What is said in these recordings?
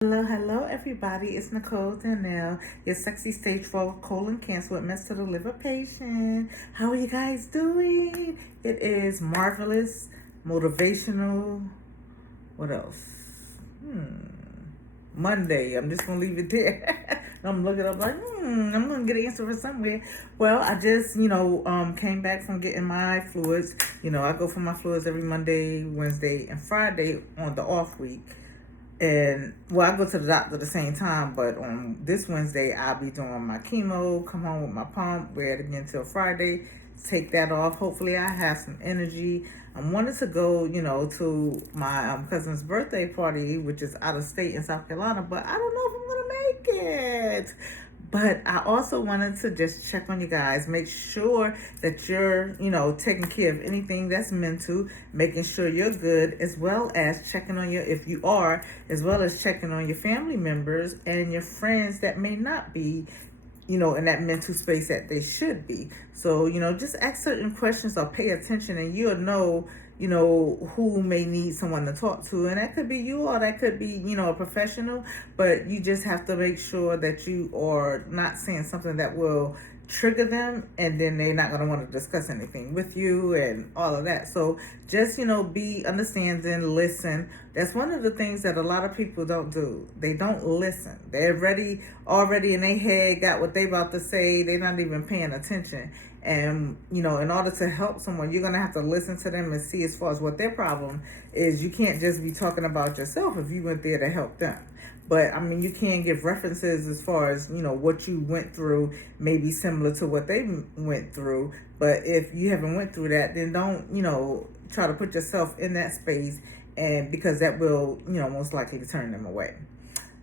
Hello, everybody. It's Nicole Danell, your sexy stage 4 colon cancer with mess to the liver patient. How are you guys doing? It is marvelous, motivational. What else? Monday. I'm just gonna leave it there. I'm looking up like, I'm gonna get an answer from somewhere. Well, I just, came back from getting my fluids. I go for my fluids every Monday, Wednesday, and Friday on the off week. And well, I go to the doctor at the same time, but on this Wednesday, I'll be doing my chemo, come home with my pump, wear it again till Friday, take that off. Hopefully, I have some energy. I wanted to go, to my cousin's birthday party, which is out of state in South Carolina, but I don't know if I'm going to make it. But I also wanted to just check on you guys, make sure that you're, taking care of anything that's mental, making sure you're good, as well as checking on if you are, as well as checking on your family members and your friends that may not be, in that mental space that they should be. So, just ask certain questions or pay attention and you'll know, who may need someone to talk to. And that could be you or that could be, a professional. But you just have to make sure that you are not saying something that will trigger them and then they're not going to want to discuss anything with you and all of that. So just, be understanding, listen. That's one of the things that a lot of people don't do. They don't listen. They're already in their head, got what they about to say. They're not even paying attention. And, in order to help someone, you're going to have to listen to them and see as far as what their problem is. You can't just be talking about yourself if you went there to help them. But, you can give references as far as, what you went through may be similar to what they went through. But if you haven't went through that, then don't, try to put yourself in that space, and because that will, most likely turn them away.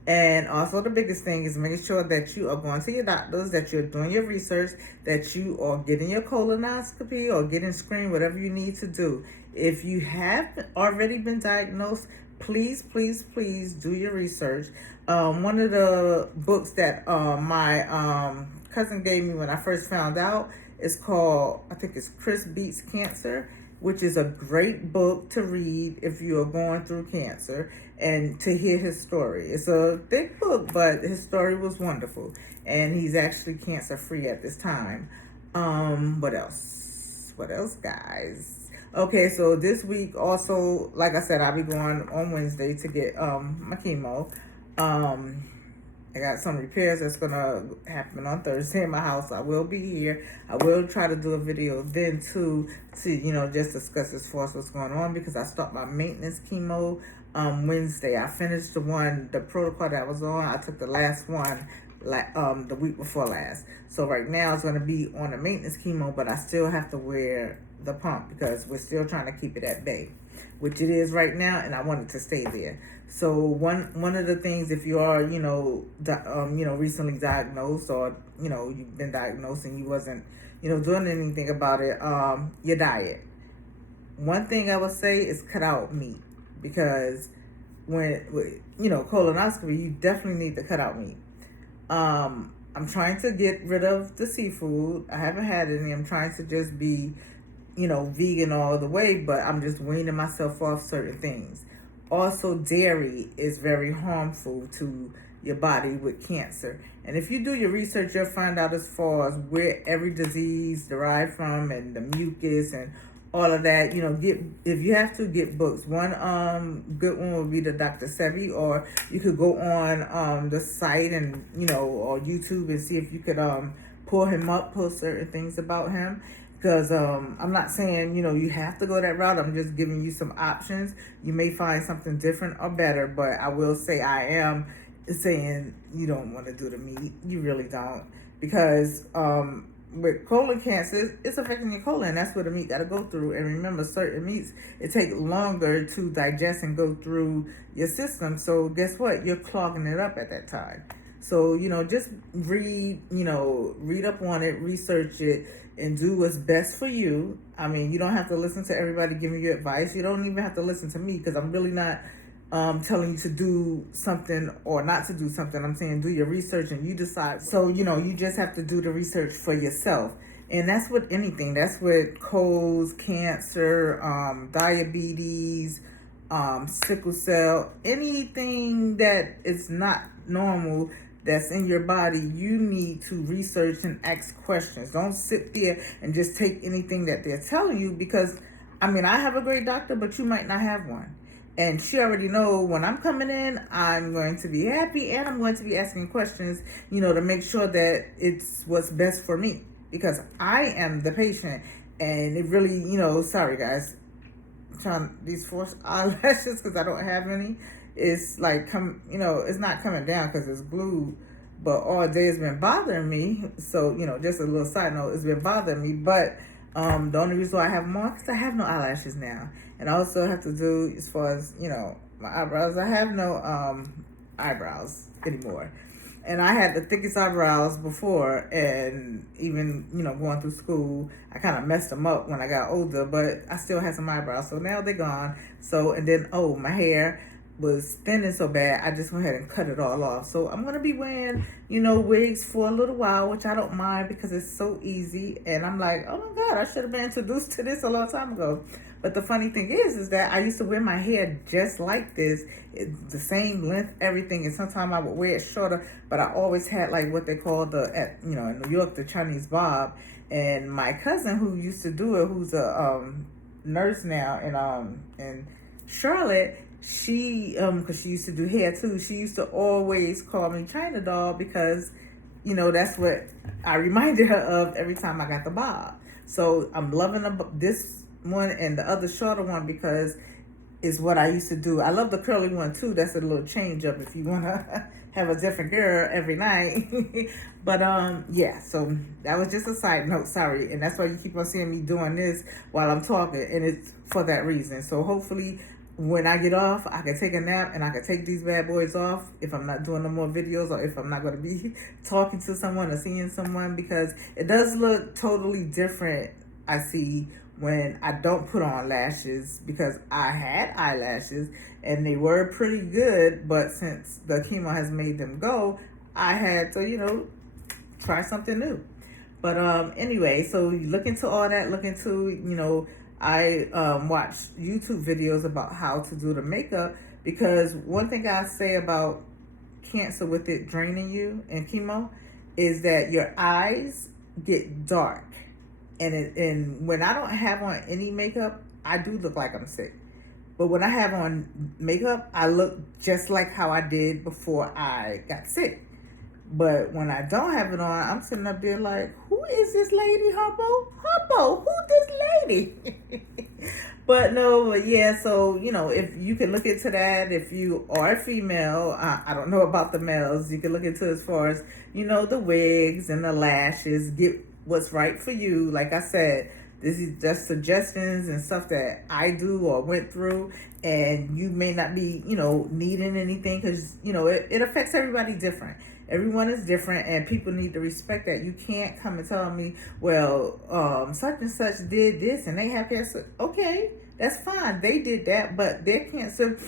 And also the biggest thing is making sure that you are going to your doctors, that you're doing your research, that you are getting your colonoscopy or getting screened, whatever you need to do. If you have already been diagnosed, please do your research. One of the books that my cousin gave me when I first found out is called, I think it's Chris Beats Cancer, which is a great book to read if you are going through cancer and to hear his story. It's a thick book, but his story was wonderful. And he's actually cancer free at this time. What else? What else, guys? Okay, so this week also, like I said, I'll be going on Wednesday to get my chemo. I got some repairs that's gonna happen on Thursday in my house. I will be here. I will try to do a video then too to just discuss as far as what's going on, because I start my maintenance chemo Wednesday. I finished the protocol that I was on. I took the last one the week before last. So right now it's gonna be on the maintenance chemo, but I still have to wear the pump because we're still trying to keep it at bay, which it is right now, and I want it to stay there. So one of the things, if you are recently diagnosed, or you've been diagnosed and you wasn't doing anything about it, your diet. One thing I would say is cut out meat, because when colonoscopy, you definitely need to cut out meat. I'm trying to get rid of the seafood. I haven't had any. I'm trying to just be vegan all the way, but I'm just weaning myself off certain things. Also, dairy is very harmful to your body with cancer. And if you do your research, you'll find out as far as where every disease derived from and the mucus and all of that. If you have to, get books. One good one would be the Dr. Sebi, or you could go on the site and or YouTube and see if you could pull him up, post certain things about him. Because I'm not saying, you have to go that route. I'm just giving you some options. You may find something different or better, but I will say I am saying you don't want to do the meat. You really don't. Because with colon cancer, it's affecting your colon. That's what the meat got to go through. And remember, certain meats, it takes longer to digest and go through your system. So guess what? You're clogging it up at that time. So, just read up on it, research it, and do what's best for you. You don't have to listen to everybody giving you advice. You don't even have to listen to me, because I'm really not telling you to do something or not to do something. I'm saying do your research and you decide. So, you just have to do the research for yourself. And that's with anything. That's with colds, cancer, diabetes, sickle cell, anything that is not normal that's in your body, you need to research and ask questions. Don't sit there and just take anything that they're telling you, because I mean, I have a great doctor, but you might not have one. And she already know when I'm coming in, I'm going to be happy, and I'm going to be asking questions, to make sure that it's what's best for me, because I am the patient. And it really, sorry guys, trying these false eyelashes because I don't have any. It's like it's not coming down because it's glued, but all day it's been bothering me. So just a little side note, it's been bothering me. But the only reason why I have more, because I have no eyelashes now, and I also have to do, as far as my eyebrows, I have no eyebrows anymore. And I had the thickest eyebrows before, and even, going through school, I kind of messed them up when I got older, but I still had some eyebrows. So now they're gone. So, and then, my hair was thinning so bad, I just went ahead and cut it all off. So I'm going to be wearing, wigs for a little while, which I don't mind because it's so easy. And I'm like, oh my God, I should have been introduced to this a long time ago. But the funny thing is that I used to wear my hair just like this, the same length, everything. And sometimes I would wear it shorter, but I always had like what they call in New York, the Chinese bob. And my cousin who used to do it, who's a nurse now in Charlotte, she because she used to do hair too, she used to always call me China doll, because that's what I reminded her of every time I got the bob. So I'm loving this one and the other shorter one, because it's what I used to do. I love the curly one too. That's a little change up if you want to have a different girl every night. But yeah, so that was just a side note, sorry. And that's why you keep on seeing me doing this while I'm talking, and it's for that reason. So hopefully when I get off, I can take a nap and I can take these bad boys off if I'm not doing no more videos, or if I'm not going to be talking to someone or seeing someone, because it does look totally different, I see, when I don't put on lashes, because I had eyelashes and they were pretty good, but since the chemo has made them go, I had to, try something new. But anyway, so you look into all that, look into, I watch YouTube videos about how to do the makeup, because one thing I say about cancer with it draining you and chemo is that your eyes get dark. And when I don't have on any makeup, I do look like I'm sick. But when I have on makeup, I look just like how I did before I got sick. But when I don't have it on, I'm sitting up there like, who is this lady, Humbo? Humbo, who this lady? But yeah, so, if you can look into that, if you are a female, I don't know about the males, you can look into as far as, the wigs and the lashes, get what's right for you. Like I said, this is just suggestions and stuff that I do or went through, and you may not be, needing anything, because, it affects everybody different. Everyone is different, and people need to respect that. You can't come and tell me, well, such and such did this and they have cancer. Okay, that's fine. They did that, but their cancer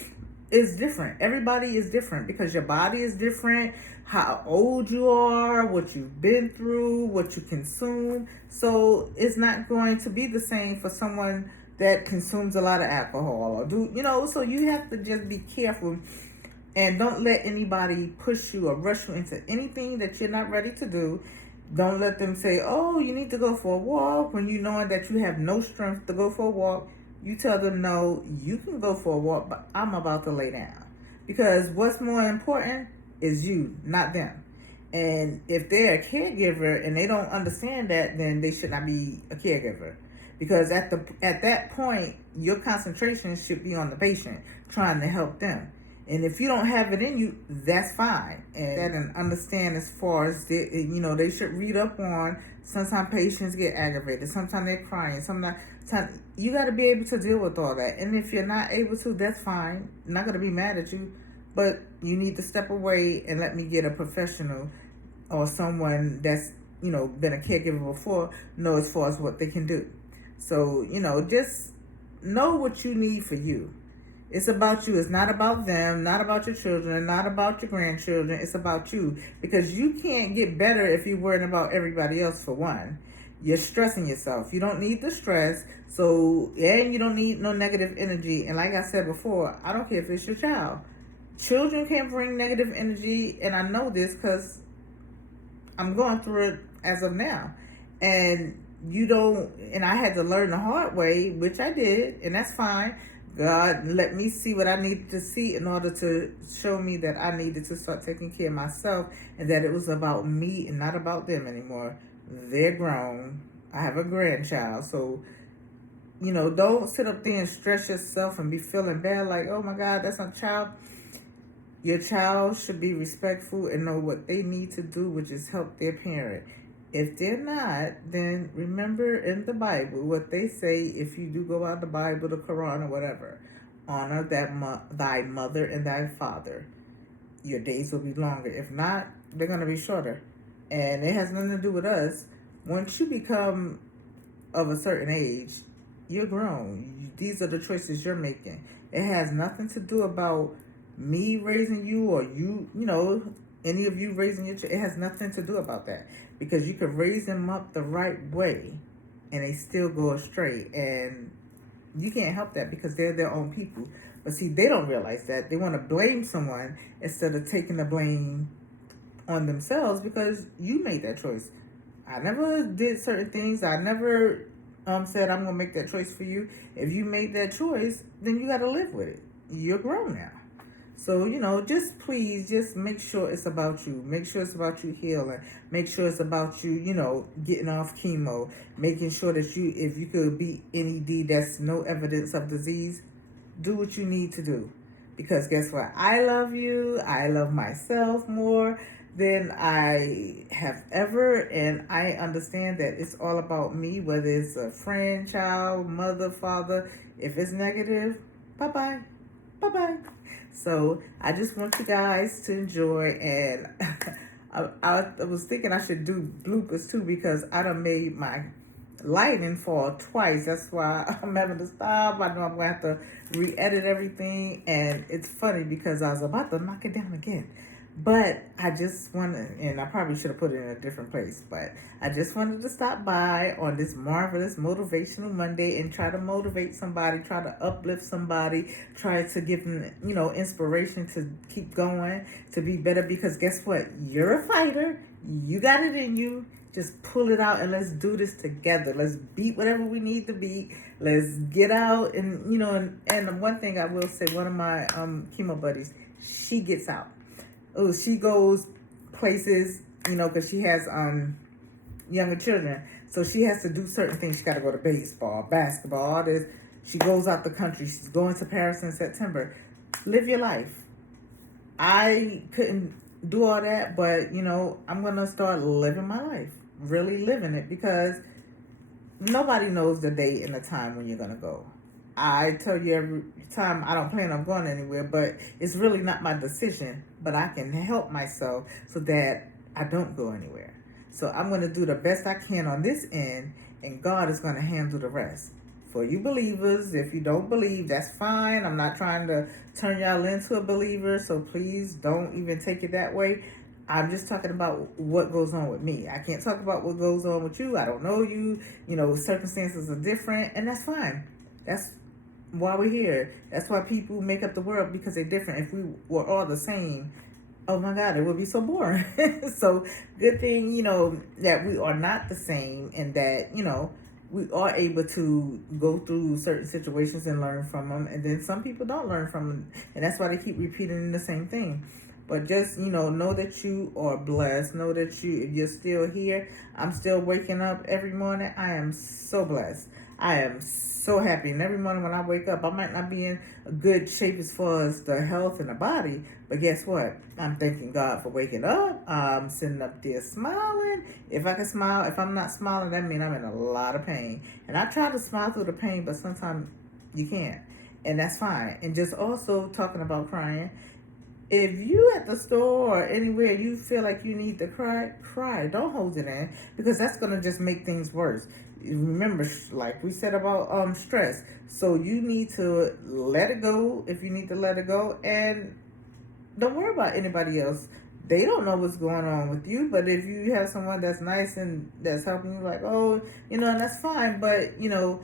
is different. Everybody is different, because your body is different, how old you are, what you've been through, what you consume. So it's not going to be the same for someone that consumes a lot of alcohol or so you have to just be careful. And don't let anybody push you or rush you into anything that you're not ready to do. Don't let them say, oh, you need to go for a walk, when you know that you have no strength to go for a walk. You tell them, no, you can go for a walk, but I'm about to lay down. Because what's more important is you, not them. And if they're a caregiver and they don't understand that, then they should not be a caregiver. Because at that point, your concentration should be on the patient, trying to help them. And if you don't have it in you, that's fine. And understand as far as, they should read up on, sometimes patients get aggravated, sometimes they're crying, sometimes you got to be able to deal with all that. And if you're not able to, that's fine. I'm not going to be mad at you, but you need to step away and let me get a professional or someone that's, been a caregiver before, know as far as what they can do. So, just know what you need for you. It's about you. It's not about them, not about your children, not about your grandchildren. It's about you, because you can't get better if you're worrying about everybody else, for one. You're stressing yourself. You don't need the stress. So, and you don't need no negative energy. And like I said before, I don't care if it's your child. Children can bring negative energy, and I know this because I'm going through it as of now. And I had to learn the hard way, which I did, and that's fine. God let me see what I needed to see in order to show me that I needed to start taking care of myself, and that it was about me and not about them anymore. They're grown. I have a grandchild. So, don't sit up there and stress yourself and be feeling bad like, oh my God, that's my child. Your child should be respectful and know what they need to do, which is help their parent. If they're not, then remember in the Bible what they say. If you do go out the Bible, the Quran, or whatever, honor thy mother and thy father. Your days will be longer. If not, they're going to be shorter. And it has nothing to do with us. Once you become of a certain age, you're grown. These are the choices you're making. It has nothing to do about me raising you, or any of you raising your child. It has nothing to do about that, because you could raise them up the right way and they still go astray, and you can't help that because they're their own people. But see, they don't realize that. They want to blame someone instead of taking the blame on themselves, because you made that choice. I never did certain things. I never said I'm going to make that choice for you. If you made that choice, then you got to live with it. You're grown now. So, just please, just make sure it's about you. Make sure it's about you healing. Make sure it's about you, getting off chemo. Making sure that if you could beat NED, that's no evidence of disease, do what you need to do. Because guess what? I love you. I love myself more than I have ever. And I understand that it's all about me, whether it's a friend, child, mother, father. If it's negative, bye-bye. Bye-bye. So I just want you guys to enjoy, and I was thinking I should do bloopers too, because I done made my lighting fall twice. That's why I'm having to stop. I know I'm going to have to re-edit everything, and it's funny because I was about to knock it down again. But I just wanted, and I probably should have put it in a different place, but I just wanted to stop by on this marvelous motivational Monday and try to motivate somebody, try to uplift somebody, try to give them, inspiration to keep going, to be better, because guess what? You're a fighter. You got it in you. Just pull it out and let's do this together. Let's beat whatever we need to beat. Let's get out and, and the one thing I will say, one of my chemo buddies, she gets out. Oh, she goes places, because she has younger children. So she has to do certain things. She got to go to baseball, basketball, all this. She goes out the country. She's going to Paris in September. Live your life. I couldn't do all that, but, I'm going to start living my life. Really living it, because nobody knows the day and the time when you're going to go. I tell you every time I don't plan on going anywhere, but it's really not my decision, but I can help myself so that I don't go anywhere. So I'm going to do the best I can on this end, and God is going to handle the rest. For you believers, if you don't believe, that's fine. I'm not trying to turn y'all into a believer, so please don't even take it that way. I'm just talking about what goes on with me. I can't talk about what goes on with you. I don't know you. Circumstances are different, and that's fine. That's why we're here. That's why people make up the world, because they're different. If we were all the same, oh my God, it would be so boring. So good thing, that we are not the same, and that, we are able to go through certain situations and learn from them. And then some people don't learn from them, and that's why they keep repeating the same thing. But just, know that you are blessed. Know that if you're still here, I'm still waking up every morning. I am so blessed. I am so happy. And every morning when I wake up, I might not be in a good shape as far as the health and the body, but guess what? I'm thanking God for waking up. I'm sitting up there smiling. If I can smile, if I'm not smiling, that means I'm in a lot of pain. And I try to smile through the pain, but sometimes you can't. And that's fine. And just also talking about crying, if you at the store or anywhere you feel like you need to cry, cry. Don't hold it in, because that's going to just make things worse. Remember, like we said about stress. So you need to let it go if you need to let it go, and don't worry about anybody else. they don't know what's going on with you. But if you have someone that's nice and that's helping you, like, oh, you know, and that's fine. But, you know,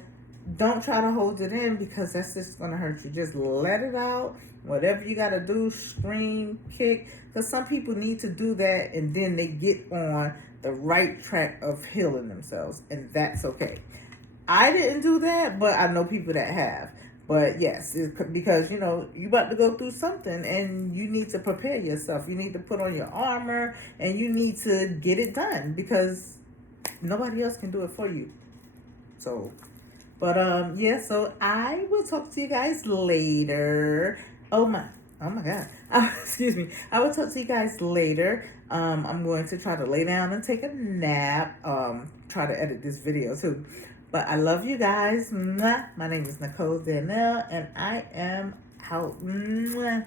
don't try to hold it in, because that's just going to hurt you. Just let it out. Whatever you got to do, scream, kick. Because some people need to do that, and then they get on the right track of healing themselves. And that's okay. I didn't do that, but I know people that have. But yes, because, you know, you about to go through something, and you need to prepare yourself. You need to put on your armor, and you need to get it done, because nobody else can do it for you. So, but yeah, so I will talk to you guys later. Oh my God. Excuse me. I will talk to you guys later. I'm going to try to lay down and take a nap. Try to edit this video too. But I love you guys. Mwah. My name is Nicole Danell, and I am out. Mwah.